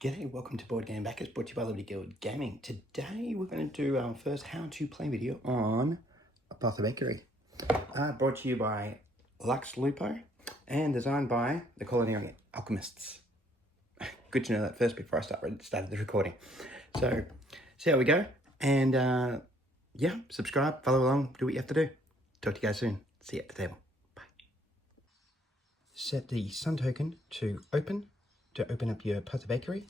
G'day, welcome to Board Game Backers, brought to you by Liberty Guild Gaming. Today we're going to do our first how-to-play video on Apothebakery. Brought to you by Lux Lupo and designed by the Culinary Alchemists. Good to know that first before I started the recording. So, see how we go. And yeah, subscribe, follow along, do what you have to do. Talk to you guys soon. See you at the table. Bye. Set the sun token to open up your Apothebakery.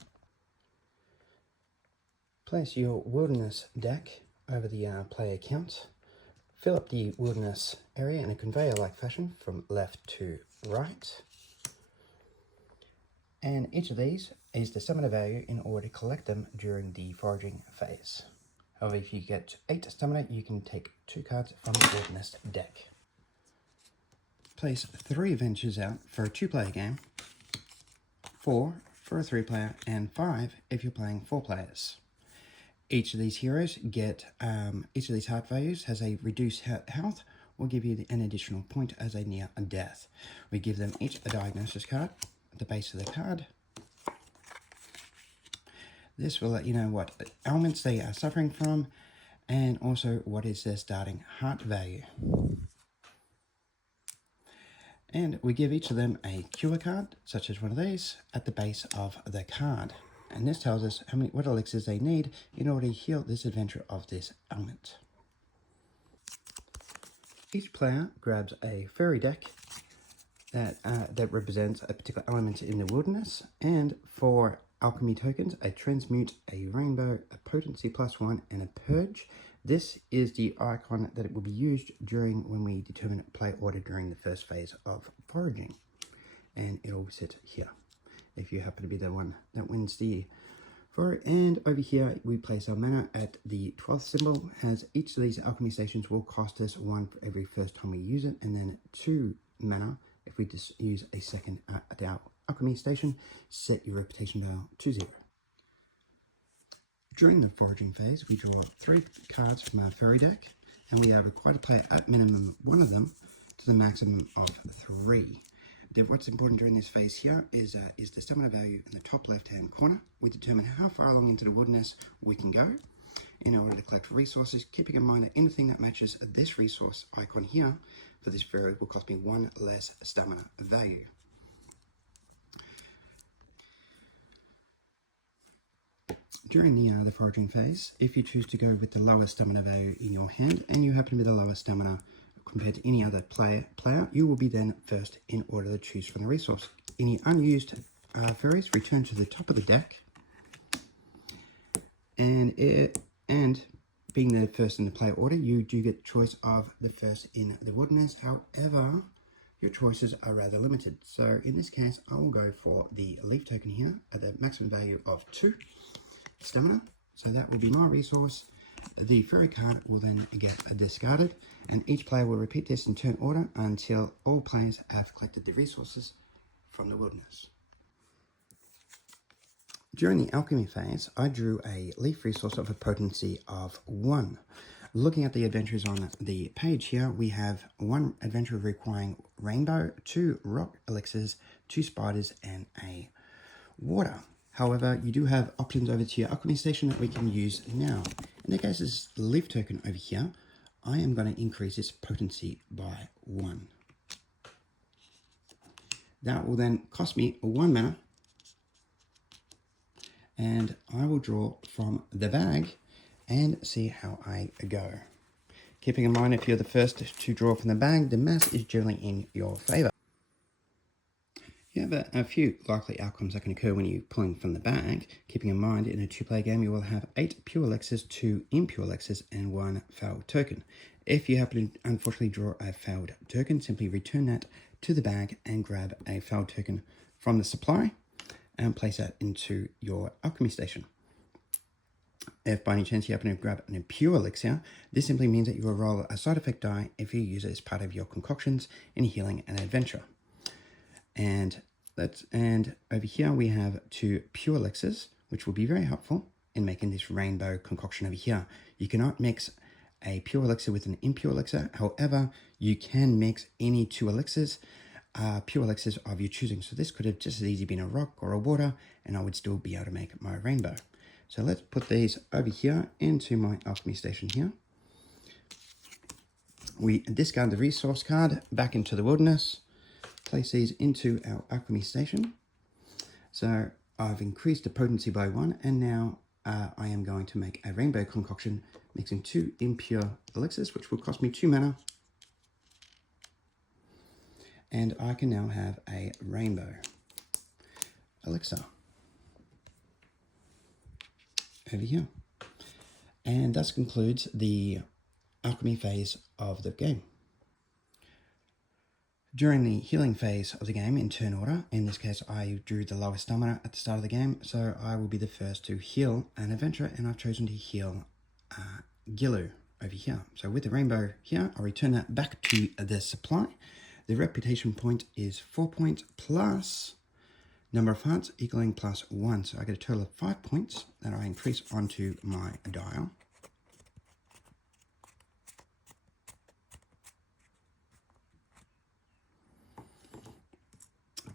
Place your wilderness deck over the player count. Fill up the wilderness area in a conveyor-like fashion from left to right. And each of these is the stamina value in order to collect them during the foraging phase. However, if you get 8 stamina, you can take 2 cards from the wilderness deck. Place 3 adventures out for a 2-player game, 4 for a 3-player, and 5 if you're playing 4 players. Each of these heroes get, each of these heart values has a reduced health. We'll give you an additional point as a near death. We give them each a diagnosis card at the base of the card. This will let you know what ailments they are suffering from and also what is their starting heart value. And we give each of them a cure card, such as one of these, at the base of the card. And this tells us what elixirs they need in order to heal this adventure of this ailment. Each player grabs a fairy deck that represents a particular element in the wilderness, and for alchemy tokens, a transmute, a rainbow, a potency +1, and a purge. This is the icon that it will be used during when we determine play order during the first phase of foraging, and it'll sit here if you happen to be the one that wins the for. And over here we place our mana at the 12th symbol, as each of these alchemy stations will cost us 1 for every first time we use it, and then 2 mana if we just use a second at our alchemy station. Set your reputation dial to 0. During the foraging phase, we draw 3 cards from our fairy deck, and we are required to play at minimum 1 of them to the maximum of 3. What's important during this phase here is the stamina value in the top left-hand corner. We determine how far along into the wilderness we can go in order to collect resources, keeping in mind that anything that matches this resource icon here for this fairy will cost me 1 less stamina value. During the foraging phase, if you choose to go with the lowest stamina value in your hand, and you happen to be the lowest stamina compared to any other player, you will be then first in order to choose from the resource. Any unused fairies return to the top of the deck, and being the first in the player order, you do get the choice of the first in the wilderness. However, your choices are rather limited. So in this case, I will go for the leaf token here at the maximum value of 2 stamina. So that will be my resource. The fairy card will then get discarded, and each player will repeat this in turn order until all players have collected the resources from the wilderness. During the alchemy phase, I drew a leaf resource of a potency of 1. Looking at the adventures on the page here, we have 1 adventure requiring rainbow, 2 rock elixirs, 2 spiders, and a water. However, you do have options over to your alchemy station that we can use now. In the case of this leaf token over here, I am going to increase its potency by 1. That will then cost me 1 mana, and I will draw from the bag and see how I go. Keeping in mind, if you're the first to draw from the bag, the mass is generally in your favor. You have a few likely outcomes that can occur when you're pulling from the bag. Keeping in mind, in a 2-player game, you will have 8 pure elixirs, 2 impure elixirs, and 1 failed token. If you happen to unfortunately draw a failed token, simply return that to the bag and grab a failed token from the supply and place that into your alchemy station. If by any chance you happen to grab an impure elixir, this simply means that you will roll a side effect die if you use it as part of your concoctions in healing an adventure. And over here we have 2 pure elixirs, which will be very helpful in making this rainbow concoction over here. You cannot mix a pure elixir with an impure elixir. However, you can mix any 2 elixirs pure elixirs of your choosing. So this could have just as easily been a rock or a water, and I would still be able to make my rainbow. So let's put these over here into my alchemy station here. We discard the resource card back into the wilderness, place these into our alchemy station. So I've increased the potency by 1, and now I am going to make a rainbow concoction mixing 2 impure elixirs, which will cost me 2 mana. And I can now have a rainbow elixir over here. And thus concludes the alchemy phase of the game. During the healing phase of the game in turn order, in this case I drew the lowest stamina at the start of the game, so I will be the first to heal an adventurer, and I've chosen to heal Gilu over here. So with the rainbow here, I'll return that back to the supply. The reputation point is 4 points plus number of hearts equaling +1. So I get a total of 5 points that I increase onto my dial.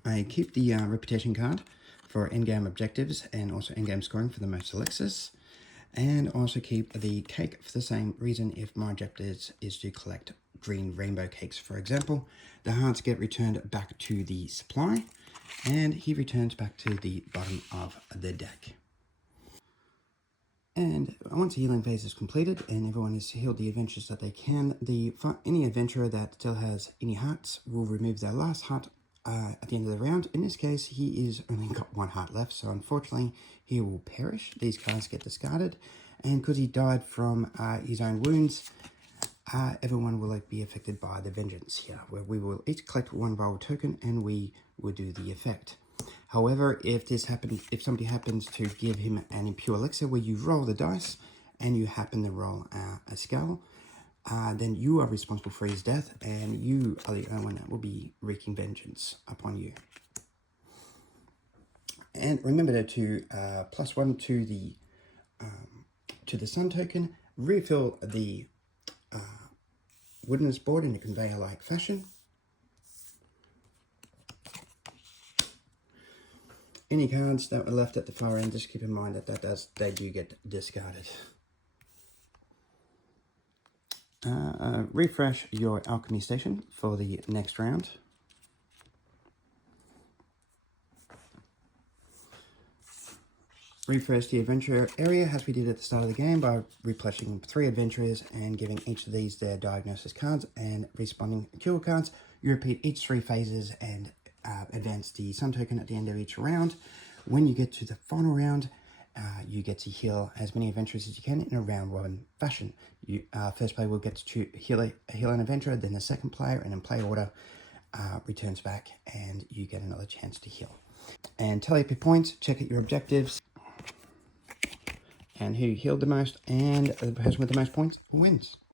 I keep the reputation card for in-game objectives and also in-game scoring for the most elixirs. And also keep the cake for the same reason if my objective is to collect green rainbow cakes, for example. The hearts get returned back to the supply, and he returns back to the bottom of the deck. And once the healing phase is completed and everyone has healed the adventures that they can, any adventurer that still has any hearts will remove their last heart at the end of the round. In this case, he is only got 1 heart left, so unfortunately he will perish. These cards get discarded, and because he died from his own wounds, everyone will be affected by the vengeance here, where we will each collect 1 roll token and we will do the effect. However, if somebody happens to give him an impure elixir where you roll the dice and you happen to roll a skull, then you are responsible for his death, and you are the only one that will be wreaking vengeance upon you. And remember to +1 to the sun token, refill the witness board in a conveyor-like fashion. Any cards that were left at the far end, just keep in mind that they do get discarded. Refresh your alchemy station for the next round. Refresh the adventure area as we did at the start of the game by replenishing 3 adventurers and giving each of these their diagnosis cards and responding cure cards. You repeat each 3 phases and advance the sun token at the end of each round. When you get to the final round, you get to heal as many adventurers as you can in a round-robin fashion. First player will get to heal an adventurer, then the second player, and in play order returns back, and you get another chance to heal. And tally up your points, check out your objectives, and who healed the most, and the person with the most points wins.